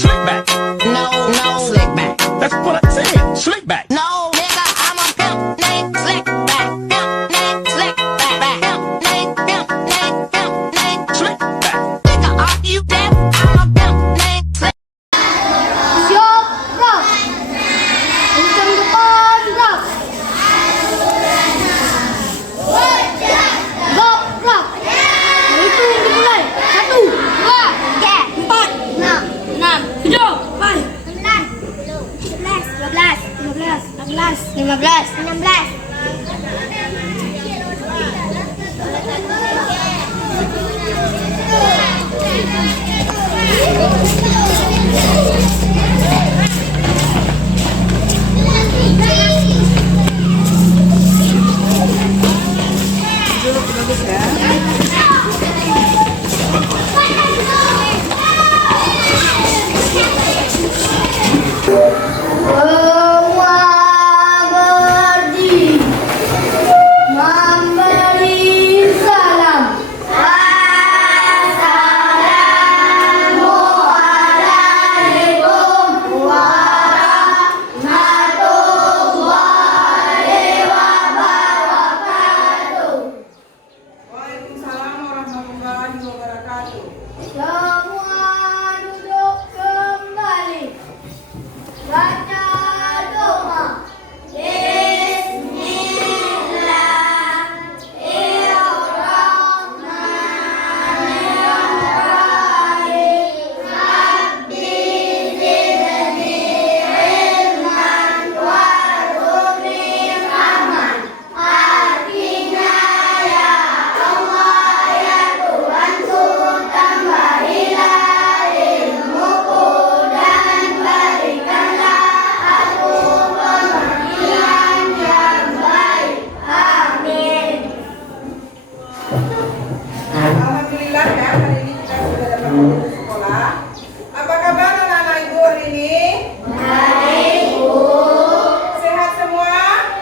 Slick back. No, no, slick back. That's what I said. Slick back. No, nigga, I'm a pimp named Slick back. Pimp named Slick back. Pimp named Slick back. Nigga, are you deaf? I'm a pimp named Slick. Siap, gerak. Kencang depan, gerak. Gop, gerak. Itu dimulai. 1, 2, 3, 4, 5, 6, 7, 8, 9, 10, 11, 12, 13, 14, 15, 16. Semua berdiri memberi salam. Assalamualaikum warahmatullahi wabarakatuh. Waalaikumsalam warahmatullahi wabarakatuh. Semua duduk kembali. Baca doa. Bismillahirrahmanirrahim. Rabbi zidni ilman warzuqni fahman. Artinya ya Allah ya Tuhanku, tambahilah ilmuku dan berikanlah aku pemahaman yang baik. Amin. Alhamdulillah ya, hari ini kita sudah dapat masuk ke sekolah. Apa kabar anak-anak ibu hari ini? Baik, Bu. Sehat semua?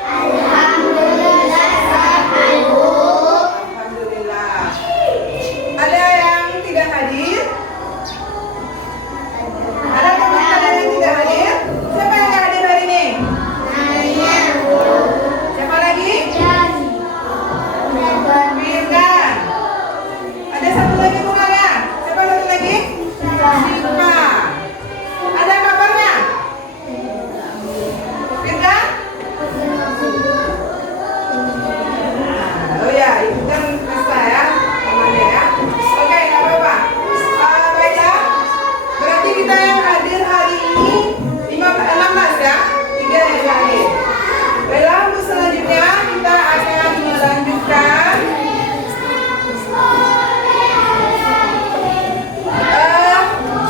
Alhamdulillah sehat, Bu. Alhamdulillah. Ada yang tidak hadir? Ada teman kalian yang tidak hadir? Siapa yang tidak hadir hari ini? Nanya, Bu. Siapa lagi? Dan Firdan. Ada satu lagi bunganya. Siapa satu lagi? Siva. Ada kabarnya? Firdan? Oh ya, itu kan pesta ya, temannya ya. Oke, nggak apa-apa. Baiklah, berarti kita yang hadir hari ini 16 ya, 3 yang hadir. Baiklah, untuk selanjutnya kita akan melanjutkan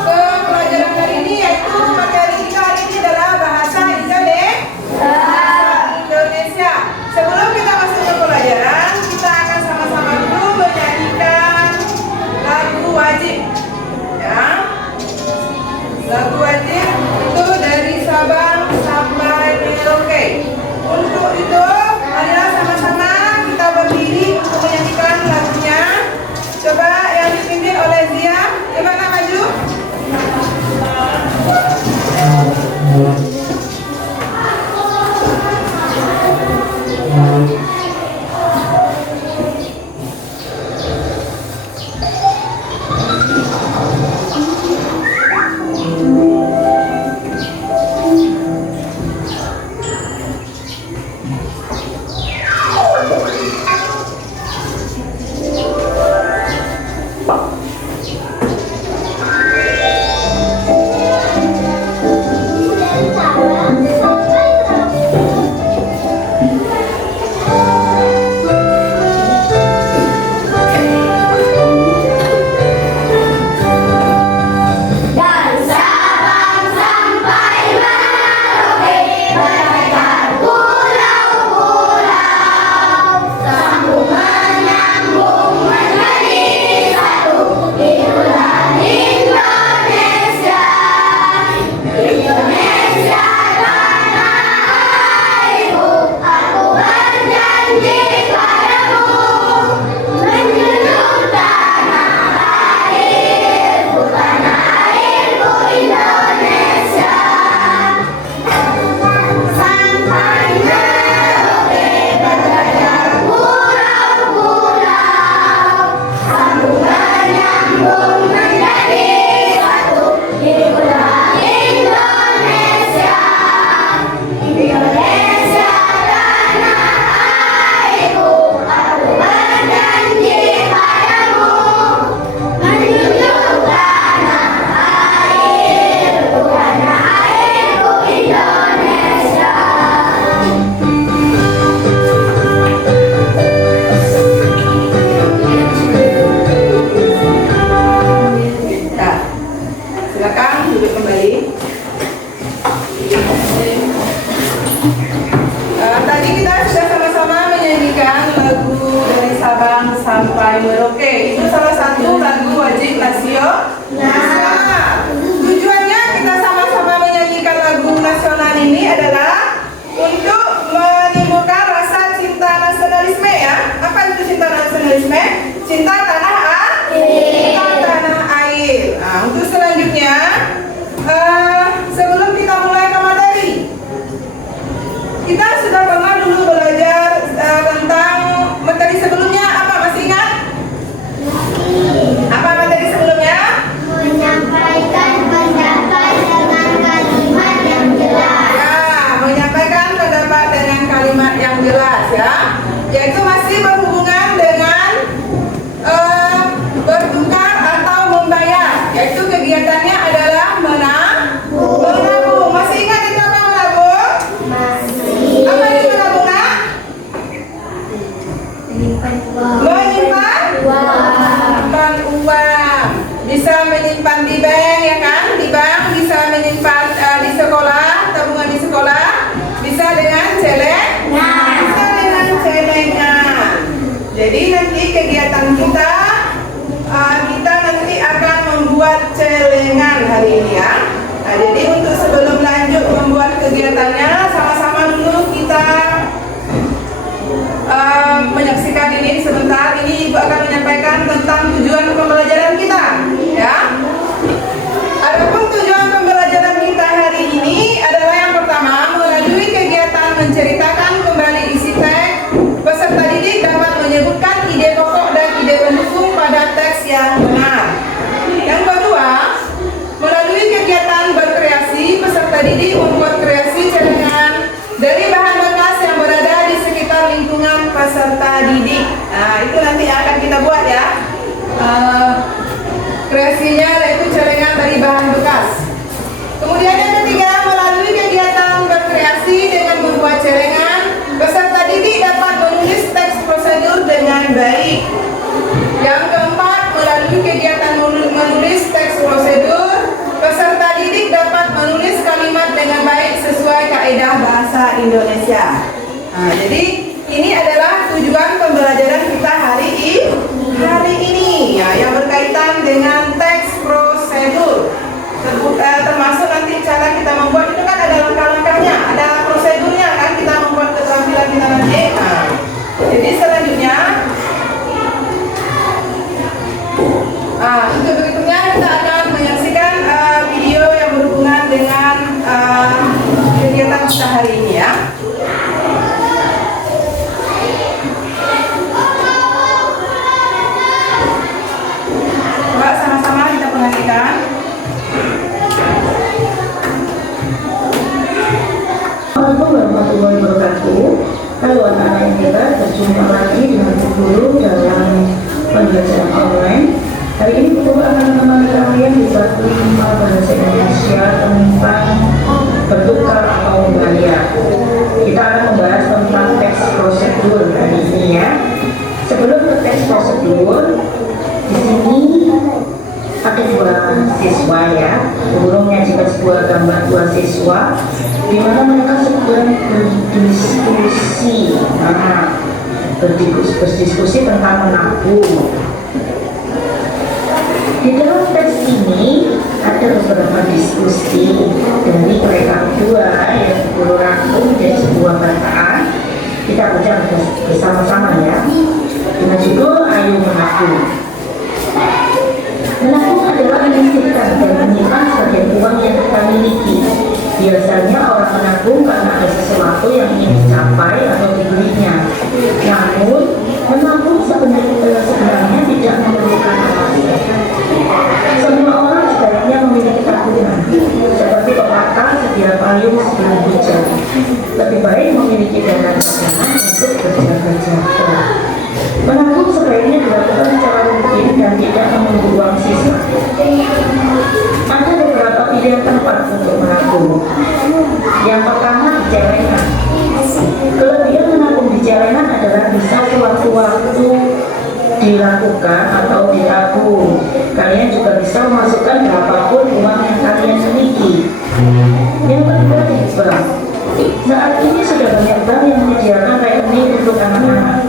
ke pelajaran kali ini, yaitu materi kita hari ini adalah bahasa Indonesia. Sebelum kita masuk ke pelajaran, kita akan sama-sama dulu menyanyikan lagu wajib. Ya, lagu wajib itu dari Sabang sampai Merauke. Untuk itu, marilah sama-sama kita berdiri untuk menyanyikan lagunya. Coba yang dipimpin oleh Zia, coba nak maju. duduk kembali. Tadi kita sudah sama-sama menyanyikan lagu dari Sabang sampai Merauke. Itu salah satu lagu wajib nasional. Tujuannya kita sama-sama menyanyikan lagu nasional ini adalah untuk menimbulkan rasa cinta nasionalisme ya. Apa itu cinta nasionalisme? Cinta tanah air. Cinta tanah air. Nah, untuk selanjutnya, sebelum kita mulai ke materi, kita sudah pernah dulu belajar tentang materi sebelumnya. Apa masih ingat? Apa materi sebelumnya? Menyampaikan pendapat dengan kalimat yang jelas. Ya, menyampaikan pendapat dengan kalimat yang jelas ya. Yaitu masih berhubungan dengan bertukar atau membayar. Yaitu kegiatannya adalah menabung. Masih ingat itu apa menabung? Apa itu menabung nak? Menyimpan uang. Bisa menyimpan di bank ya kan? Di bank bisa menyimpan di sekolah, tabungan di sekolah. Bisa dengan celengan. Jadi nanti kegiatan kita nanti akan membuat celengan hari ini ya. Nah, jadi untuk sebelum lanjut membuat kegiatannya, sama-sama dulu kita menyaksikan ini sebentar. Ini Ibu akan menyampaikan tentang tujuan pembelajaran kita ya. Adapun tujuan pembelajaran kita hari ini adalah yang pertama, melalui kegiatan menceritakan kembali isi teks, peserta didik dapat menyebutkan ide pokok dan ide pendukung pada teks yang benar. Yang kedua, melalui kegiatan berkreasi, peserta didik membuat kreasi celengan dari bahan bekas yang berada di sekitar lingkungan peserta didik. Nah, itu nanti akan kita buat ya. Kreasinya yaitu celengan dari bahan bekas. Kemudian yang ketiga, melalui kegiatan berkreasi dengan membuat celengan, peserta didik dapat menulis teks prosedur dengan baik. Yang keempat, melalui kegiatan menulis teks prosedur, peserta didik dapat menulis kalimat dengan baik sesuai kaidah bahasa Indonesia. Nah, jadi ini adalah tujuan pembelajaran kita hari ini ya, yang berkaitan dengan teks prosedur. Termasuk nanti cara kita membuat itu kan ada langkah-langkahnya, ada prosedurnya kan, kita membuat keterampilan kita nanti. Nah, jadi selanjutnya untuk berikutnya kita akan menyaksikan video yang berhubungan dengan kegiatan kita hari ini ya. Coba sama-sama kita perhatikan. Assalamualaikum warahmatullahi wabarakatuh. Halo anak-anak yang hebat, berjumpa lagi dengan Bu Guru dalam pembelajaran online. Hari ini Bu Guru akan menemani kalian di bab 5 bahasa Indonesia tentang bertukar atau membayar. Kita akan membahas tentang teks prosedur hari ini ya. Sebelum ke teks prosedur, di sini ada dua siswa ya. Bu Guru menyajikan sebuah gambar dua siswa di mana mereka sedang berdiskusi tentang menabung. Di dalam teks ini ada beberapa diskusi dari mereka berdua yang Guru rangkum menjadi sebuah bacaan. Kita baca bersama-sama ya, dengan judul Ayo Menabung. Menabung adalah menyisihkan dan menyimpan sebagian uang yang kita miliki. Biasanya orang menabung karena ada sesuatu yang ingin dicapai atau dibelinya. Namun, menabung sebenarnya tidak memerlukan alasan. Semua orang sebaiknya memiliki tabungan, seperti pepatah sedia payung sebelum hujan. Lebih baik memiliki dana cadangan untuk berjaga-jaga. Menabung sebaiknya dilakukan secara rutin dan tidak menunggu uang sisa. Ada beberapa pilihan tempat untuk menabung. Yang pertama, di celengan. Kelebihan menabung di celengan adalah bisa sewaktu-waktu dilakukan atau ditabung. Kalian juga bisa memasukkan berapapun uang yang kalian miliki Yang kedua di bank. Saat ini sudah banyak bank yang menyediakan rekening untuk anak-anak.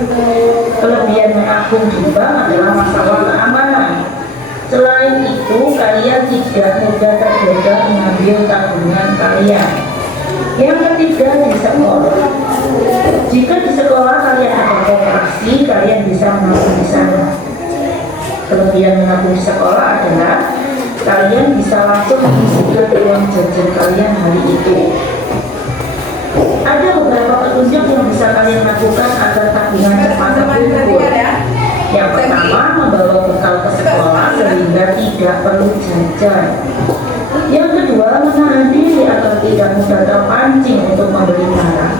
Kelebihan menabung di bank adalah masalah keamanan. Selain itu, kalian tidak mudah tergoda mengambil tabungan kalian. Yang ketiga di sekolah. Jika di sekolah kalian ada koperasi, kalian bisa menabung di sana. Kelebihan menabung di sekolah adalah kalian bisa langsung menyisihkan uang jajan kalian hari itu. Ada beberapa petunjuk yang bisa kalian lakukan agar tabungan cepat terkumpul. Yang pertama, membawa bekal ke sekolah sehingga tidak perlu jajan. Yang kedua, menahan diri agar tidak mudah terpancing untuk membeli barang.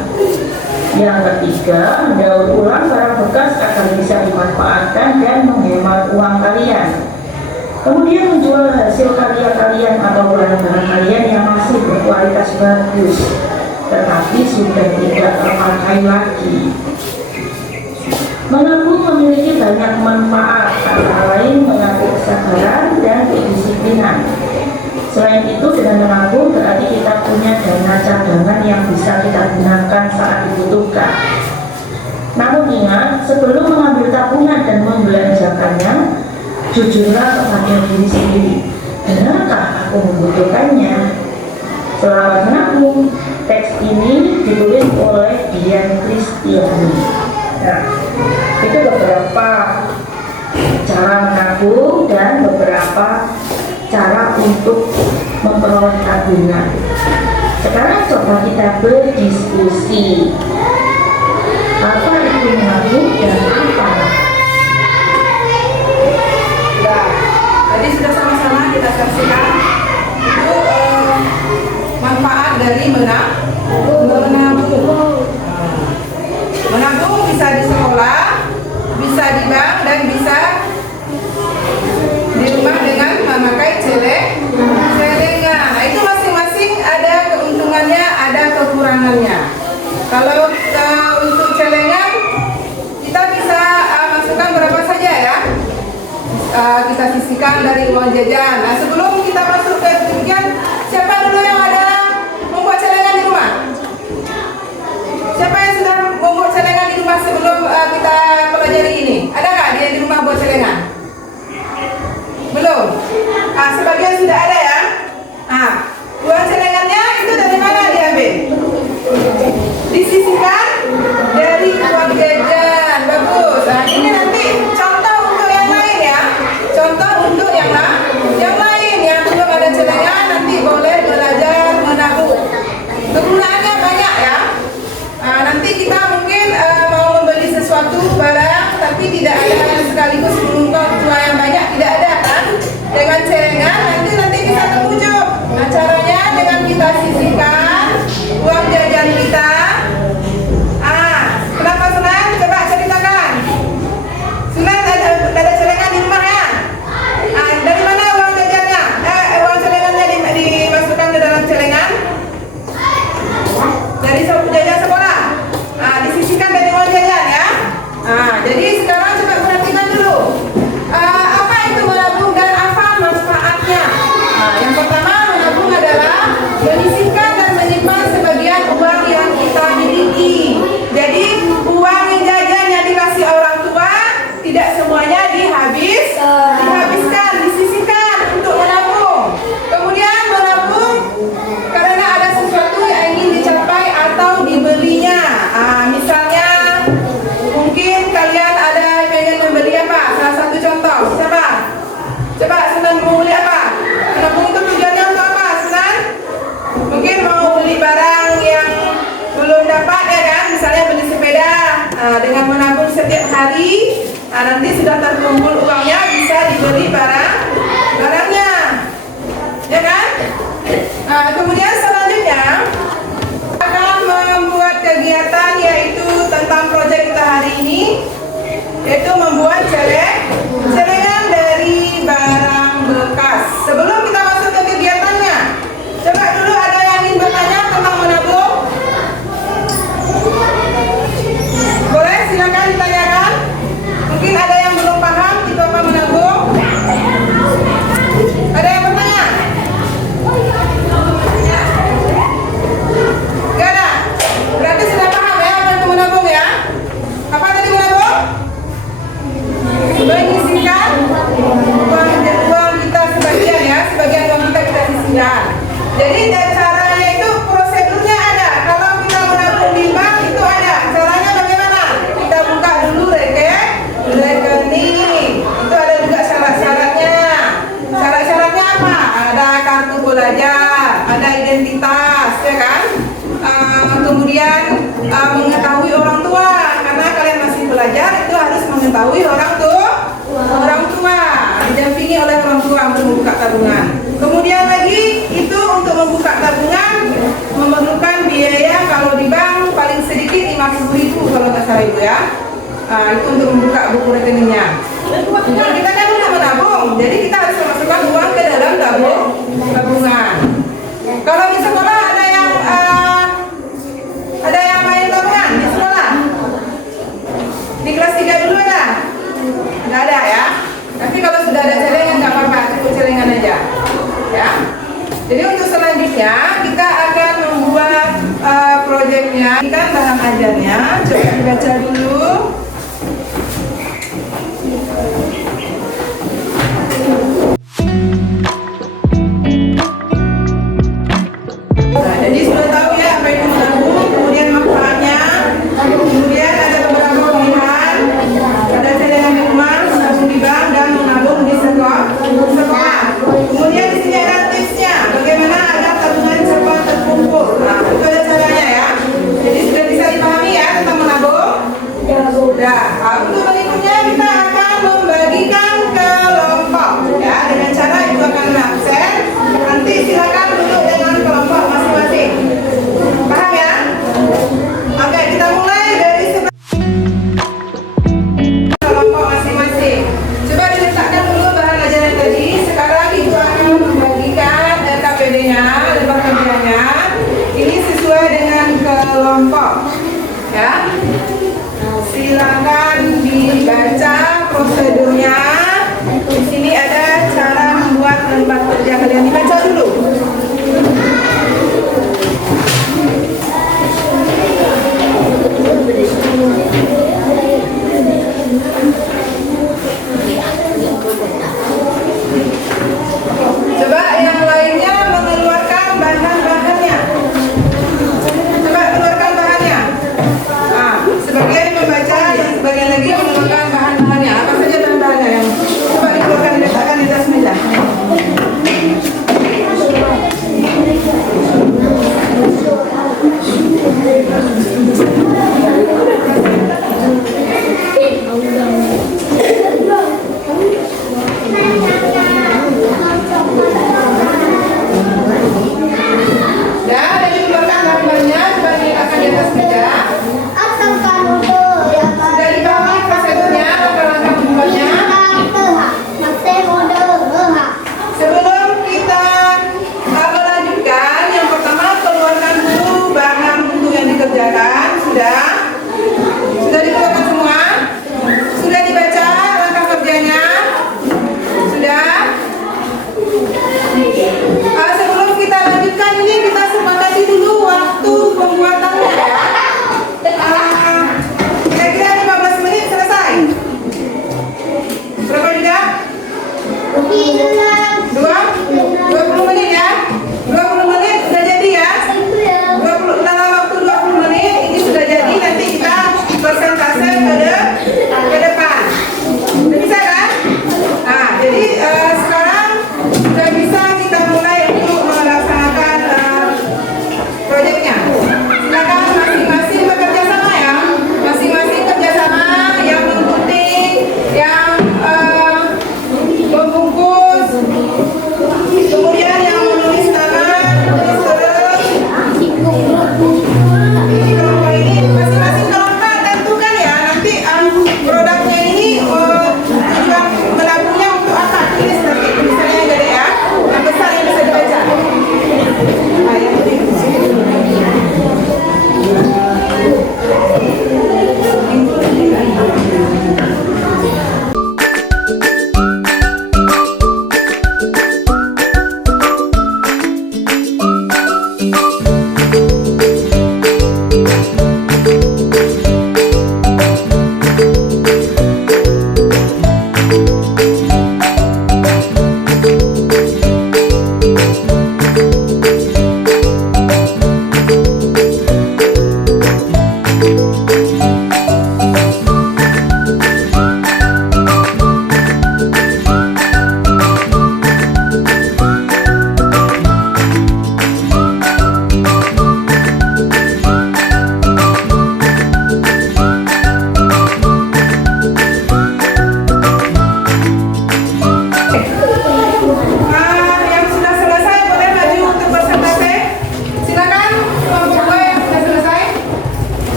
Yang ketiga, mendaur ulang barang bekas agar bisa dimanfaatkan dan menghemat uang kalian. Kemudian menjual hasil karya kalian atau barang-barang kalian yang masih berkualitas bagus tetapi sudah tidak terpakai lagi. Menabung memiliki banyak manfaat, antara lain mengatur kesabaran dan kedisiplinan. Selain itu, dengan menabung berarti kita punya dana cadangan yang bisa kita gunakan saat dibutuhkan. Namun ingat, sebelum mengambil tabungan dan membelanjakannya, jujurlah kepada diri sendiri. Benarkah aku membutuhkannya? Selamat menabung. Teks ini ditulis oleh Dian Kristiani. Nah, itu beberapa cara menabung dan beberapa cara untuk memperoleh tabungan. Sekarang coba kita berdiskusi. Apa itu menabung dan apa? Nah, tadi sudah sama-sama kita saksikan itu manfaat dari menabung. Menabung bisa di sekolah, bisa di bank, dan bisa di rumah dengan memakai celengan. Nah, itu masing-masing ada keuntungannya, ada kekurangannya. Kalau untuk celengan kita bisa masukkan berapa saja ya. Kita sisihkan dari uang jajan. Nah, sebelum kita masuk ke demikian, siapa dulu yang ada membuat celengan di rumah? Siapa yang sudah membuat celengan di rumah sebelum kita pelajari ini? Ada nggak dia di rumah buat celengan? Belum? Sebagian sudah ada ya. Uang celengannya itu dari mana diambil? Disisihkan dari uang jajan. Bagus. Nah, ini nanti contoh untuk yang lain ya. Contoh untuk yang lain yang belum ada celengan, nanti boleh belajar menabung. Kegunaannya banyak ya. Nanti kita mungkin mau membeli sesuatu barang tapi tidak ada sekaligus mengumpulkan uang yang banyak, tidak ada kan? Dengan celengan nanti bisa terwujud. Nah, caranya dengan kita sisihkan uang jajan kita. Kenapa Sunan? Coba ceritakan. Sunan ada celengan di rumah ya? Dari mana uang jajannya? Uang celengannya dimasukkan ke dalam celengan? Dari jajan sekolah. Disisihkan dari uang jajan ya. Jadi sekarang coba perhatikan dulu. Apa itu menabung dan apa manfaatnya? Yang pertama, menabung adalah menyisihkan dan menyimpan sebagian uang yang kita miliki. Jadi uang jajan yang dikasih orang tua tidak semuanya dihabiskan, disisihkan untuk menabung. Kemudian menabung karena ada sesuatu yang ingin dicapai atau dibelinya. Misalnya mungkin kalian ada pengen membeli apa? Salah satu contoh, siapa? Coba Sunan mau beli apa? Menabung itu tujuannya untuk apa, Sunan? Mungkin mau beli barang yang belum dapat ya kan? Misalnya beli sepeda. Dengan menabung setiap hari, nanti sudah terkumpul uangnya, bisa dibeli barangnya, ya kan? Kemudian selanjutnya akan membuat kegiatan yaitu tentang proyek kita hari ini, yaitu membuat celengan dari barang bekas. Sebelum kita masuk ke kegiatannya, coba dulu ada yang ingin bertanya tentang menabung? Boleh, silakan ditanyakan. Mungkin ada yang belum paham itu apa menabung. Ada yang bertanya? belajar, ada identitas, ya kan? Kemudian mengetahui orang tua, karena kalian masih belajar itu harus mengetahui orang tua, didampingi oleh orang tua untuk membuka tabungan. Kemudian lagi itu untuk membuka tabungan memerlukan biaya kalau di bank paling sedikit 50.000 kalau nggak salah ibu ya. Itu untuk membuka buku rekeningnya. Nah, kita kan udah menabung, jadi kita harus memasukkan uang ke dalam tabungan. Kalau di sekolah ada yang main tabungan di sekolah? Di kelas 3 dulu ada? Nggak ada ya? Tapi kalau sudah ada celengan nggak apa-apa, cukup celengan aja. Ya. Jadi untuk selanjutnya kita akan membuat proyeknya, ini kan bahan ajarnya. Coba dibaca dulu. Nah, jadi sudah tahu ya apa itu menabung, kemudian manfaatnya, kemudian ada beberapa pilihan, ada celengan di rumah, menabung di bank, dan menabung di sekolah. Kemudian di sini ada tipsnya, bagaimana agar tabungan cepat terkumpul. Nah, itu ada caranya ya. Jadi sudah bisa dipahami ya tentang menabung. Sudah. Untuk berikutnya kita akan membagikan kelompok ya, dengan cara ibu akan absen. Nanti silakan duduk dengan kelompok masing-masing. Paham ya? Oke, kita mulai dari kelompok masing-masing. Coba diletakkan dulu bahan ajaran tadi. Sekarang ibu akan membagikan KPD-nya, lembar kerjanya. Ini sesuai dengan kelompok. Ya. Silakan dibaca prosedurnya. Di sini ada cara membuat lembar kerja kalian, dibaca dulu. Coba yang lainnya mengeluarkan bahan-bahannya. Coba keluarkan bahannya. Nah,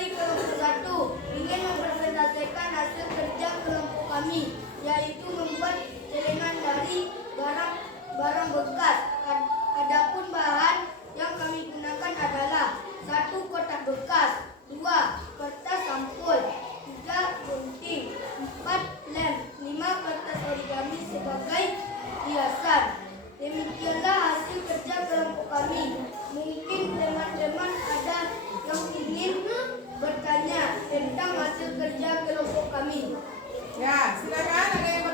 dari kelompok 1 ingin mempresentasikan hasil kerja kelompok kami, yaitu membuat celengan dari barang bekas. Adapun bahan yang kami gunakan adalah 1 kotak bekas, 2 kertas sampul, 3 gunting, 4 lem, 5 kertas origami sebagai hiasan. Demikianlah hasil kerja kelompok kami. Mungkin teman-teman ada yang ingin bertanya tentang hasil kerja kelompok kami. Ya, silakan ada yang